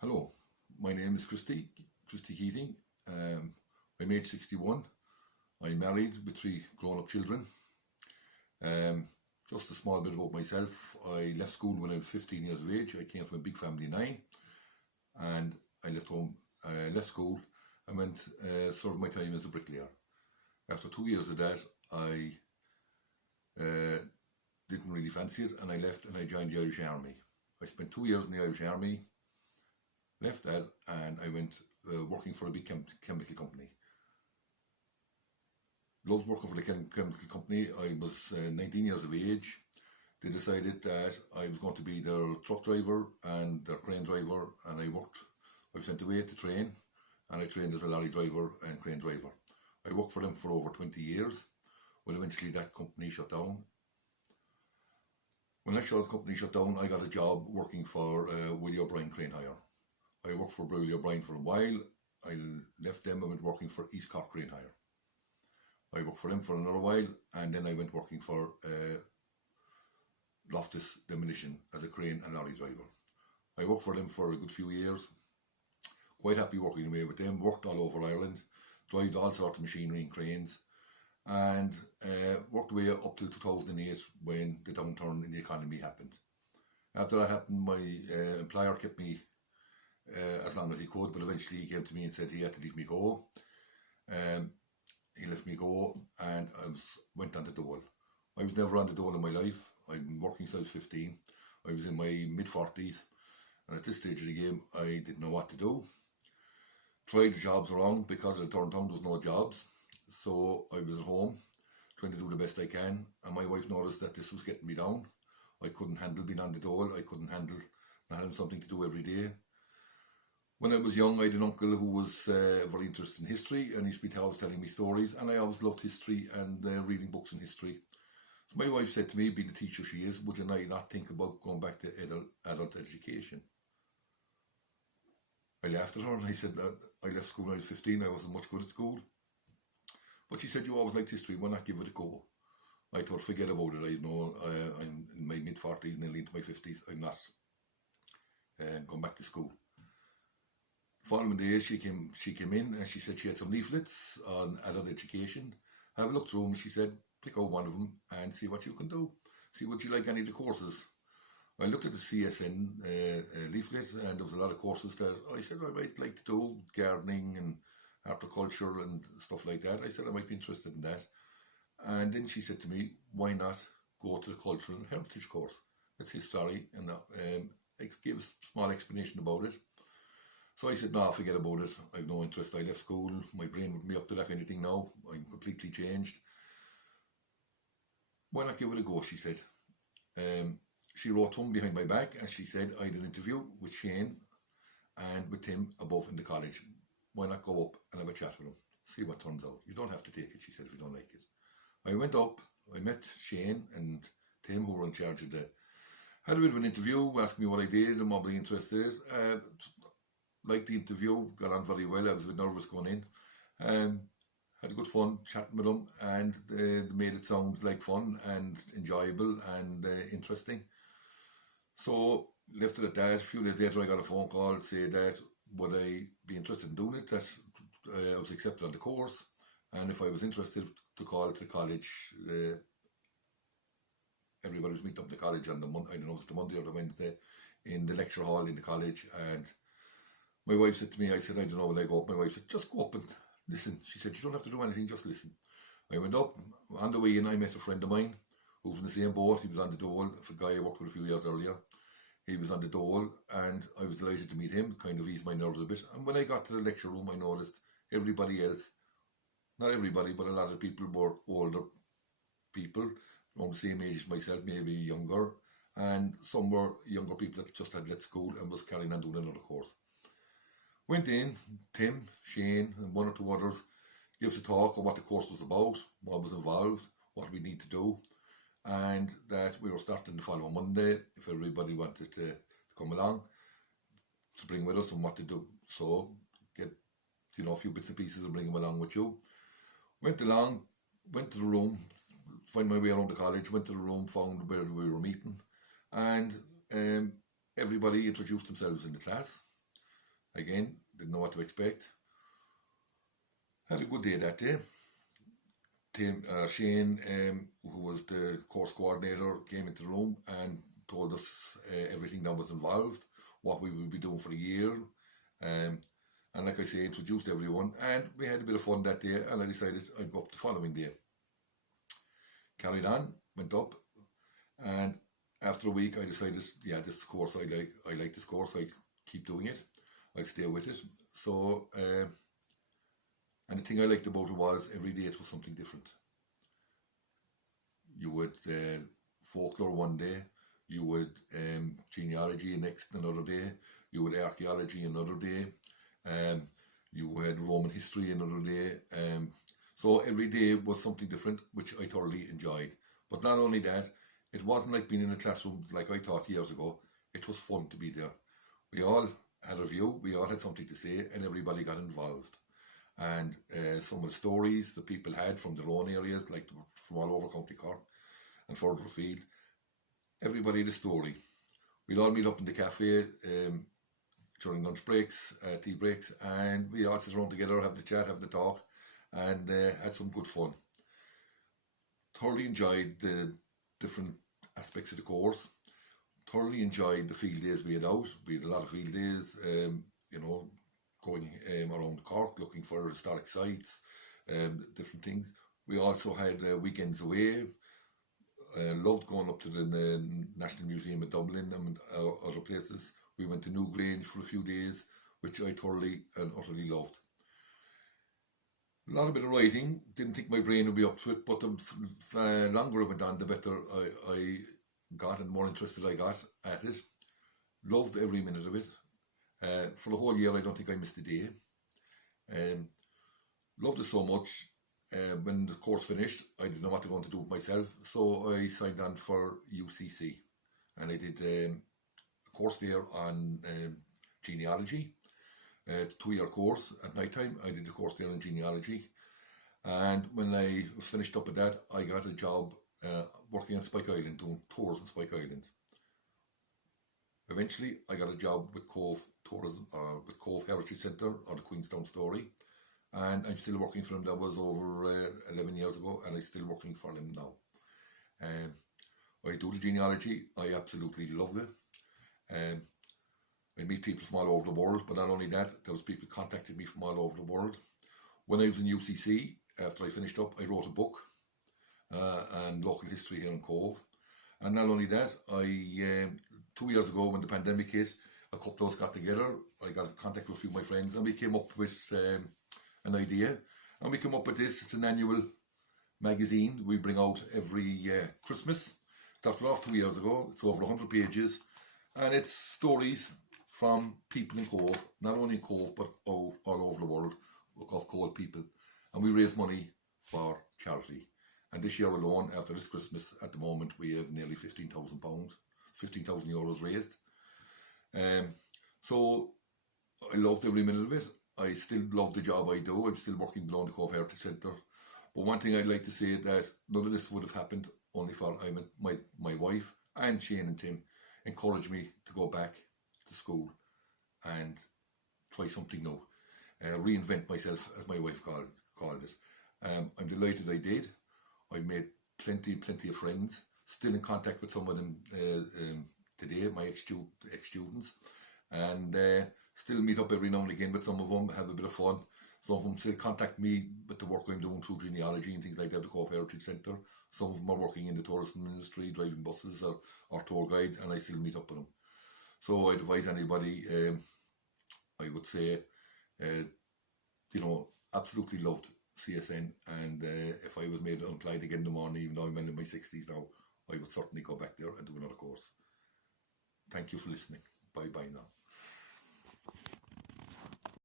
Hello, my name is Christy Keating. I'm age 61. I'm married with three grown-up children. Um, just a small bit about myself. I left school when I was 15 years of age. I came from a big family of nine, and I left home. I left school and went served my time as a bricklayer. After 2 years of that, I didn't really fancy it, and I left and I joined the Irish Army. I spent 2 years in the Irish Army. Left that and I went working for a big chemical company. Loved working for the chemical company. I was 19 years of age. They decided that I was going to be their truck driver and their crane driver, and I was sent away to train, and I trained as a lorry driver and crane driver. I worked for them for over 20 years. Well, eventually that company shut down. When that company shut down, I got a job working for Willie O'Brien Crane Hire. I worked for Willie O'Brien for a while. I left them and went working for East Cork Crane Hire. I worked for them for another while, and then I went working for Loftus Demolition as a crane and lorry driver. I worked for them for a good few years. Quite happy working away with them. Worked all over Ireland, drove all sorts of machinery and cranes, and worked away up till 2008 when the downturn in the economy happened. After that happened, my employer kept me as long as he could, but eventually he came to me and said he had to leave me go. He let me go, and I went on the dole. I was never on the dole in my life. I'd been working since I was 15. I was in my mid-40s, and at this stage of the game I didn't know what to do. Tried the jobs around because at the turn town there was no jobs, so I was at home trying to do the best I can, and my wife noticed that this was getting me down. I couldn't handle being on the dole. I couldn't handle not having something to do every day. When I was young, I had an uncle who was very interested in history, and he used to be always telling me stories, and I always loved history and reading books in history. So my wife said to me, being the teacher she is, would you not think about going back to adult education? I laughed at her and I said, I left school when I was 15, I wasn't much good at school. But she said, you always liked history, why not give it a go? I thought, forget about it. I'm in my mid-40s, nearly into my 50s, I'm not going back to school. Following day, she came in and she said she had some leaflets on adult education. Have a look through them. She said, pick out one of them and see what you can do. See what you like any of the courses. I looked at the CSN leaflet, and there was a lot of courses that I said I might like to do, gardening and horticulture and stuff like that. I said I might be interested in that. And then she said to me, why not go to the cultural and heritage course? It's history, and gave a small explanation about it. So I said, no, forget about it. I have no interest. I left school. My brain wouldn't be up to that kind of thing now. I'm completely changed. Why not give it a go, she said. She wrote home behind my back, and she said I had an interview with Shane and with Tim above in the college. Why not go up and have a chat with them? See what turns out. You don't have to take it, she said, if you don't like it. I went up. I met Shane and Tim, who were in charge of had a bit of an interview, asked me what I did and what my interest is. Liked the interview, got on very well. I was a bit nervous going in. Had a good fun chatting with them, and they made it sound like fun and enjoyable and interesting. So left it at that. A few days later I got a phone call to say that would I be interested in doing it, that I was accepted on the course, and if I was interested to call to the college. Everybody was meeting up in the college on the Monday, I don't know if it's the Monday or the Wednesday, in the lecture hall in the college, and my wife said to me, I said, I don't know, will I go up? My wife said, just go up and listen. She said, you don't have to do anything, just listen. I went up. On the way in, I met a friend of mine who was in the same boat. He was on the dole, a guy I worked with a few years earlier. He was on the dole, and I was delighted to meet him, kind of eased my nerves a bit. And when I got to the lecture room, I noticed everybody else, not everybody, but a lot of people were older people, around the same age as myself, maybe younger, and some were younger people that just had left school and was carrying on doing another course. Went in, Tim, Shane and one or two others gave us a talk on what the course was about, what was involved, what we need to do, and that we were starting the following Monday if everybody wanted to come along to bring with us and what to do. So get a few bits and pieces and bring them along with you. Went along, went to the room, find my way around the college, went to the room, found where we were meeting, and everybody introduced themselves in the class. Again, didn't know what to expect. Had a good day that day. Shane, who was the course coordinator, came into the room and told us everything that was involved, what we would be doing for the year, and like I say, introduced everyone, and we had a bit of fun that day, and I decided I'd go up the following day. Carried on, went up, and after a week I decided, yeah, this course I like this course, I keep doing it, I stay with it. So and the thing I liked about it was every day it was something different. You would folklore one day, you would genealogy another day, you would archaeology another day, you had Roman history another day. So every day was something different, which I thoroughly enjoyed. But not only that, it wasn't like being in a classroom like I thought years ago. It was fun to be there. We all had a view, we all had something to say, and everybody got involved. And some of the stories that people had from their own areas, like from all over County Cork and further afield, everybody had a story. We'd all meet up in the cafe during lunch breaks, tea breaks, and we all sit around together, have the chat, have the talk, and had some good fun. Thoroughly enjoyed the different aspects of the course. Thoroughly enjoyed the field days we had out. We had a lot of field days, going around Cork looking for historic sites, different things. We also had weekends away. Loved going up to the National Museum of Dublin and other places. We went to Newgrange for a few days, which I thoroughly and utterly loved. A lot of bit of writing. Didn't think my brain would be up to it, but the longer it went on, the better I got and more interested I got at it. Loved every minute of it. For the whole year, I don't think I missed a day. Loved it so much. When the course finished, I didn't know what to go on to do with myself, so I signed on for UCC, and I did a course there on genealogy, a 2-year course. At night time, I did a course there on genealogy, and when I was finished up with that, I got a job working on Spike Island, doing tours on Spike Island. Eventually, I got a job with Cove Tourism, or with Cove Heritage Centre, or the Queenstown Story, and I'm still working for them. That was over 11 years ago, and I'm still working for them now. I do the genealogy. I absolutely love it. I meet people from all over the world, but not only that, there was people contacting me from all over the world. When I was in UCC, after I finished up, I wrote a book on local history here in Cove. And not only that, 2 years ago when the pandemic hit, a couple of us got together. I got in contact with a few of my friends, and we came up with an idea. And we came up with this. It's an annual magazine we bring out every Christmas. Started off 2 years ago. It's over 100 pages, and it's stories from people in Cove, not only in Cove but all over the world, of Cove people. And we raise money for charity. And this year alone, after this Christmas, at the moment, we have nearly £15,000, 15,000 euros raised. So I loved every minute of it. I still love the job I do. I'm still working below the Cove Heritage Centre. But one thing I'd like to say is that none of this would have happened only for my wife and Shane and Tim encouraged me to go back to school and try something new. Reinvent myself, as my wife called it. I'm delighted I did. I made plenty of friends. Still in contact with some of them today, my ex-students. And still meet up every now and again with some of them, have a bit of fun. Some of them still contact me with the work I'm doing through genealogy and things like that at the Cove Heritage Centre. Some of them are working in the tourism industry, driving buses or tour guides, and I still meet up with them. So I'd advise anybody, I would say, absolutely loved CSN, and if I was made unemployed again in the morning, even though I'm in my 60s now, I would certainly go back there and do another course. Thank you for listening. Bye now.